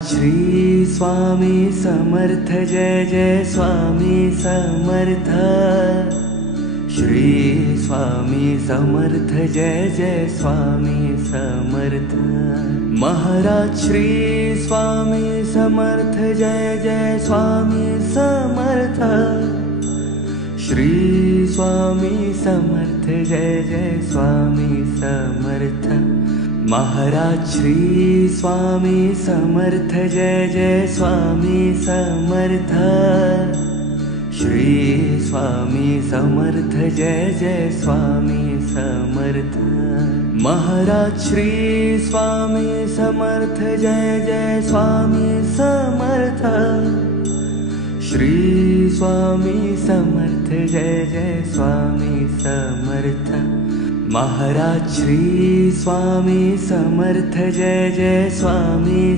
Shri Swami Samarth Jai Jai Swami Samarth. Shri Swami Samarth Jai Jai Swami Samarth. Maharaj Shri Swami Samarth Jai Jai Swami Samarth. Shri Swami Samarth Jai Jai Swami Samarth. Maharaj Shri Swami Samarth Jai Jai Swami Samarth. Shri Swami Samarth Jai Jai Swami Samarth. Maharaj Shri Swami Samarth Jai Jai Swami Samarth. Shri Swami Samarth Jai Jai Swami Samarth. Maharaj Shri Swami Samarth Jai Jai Swami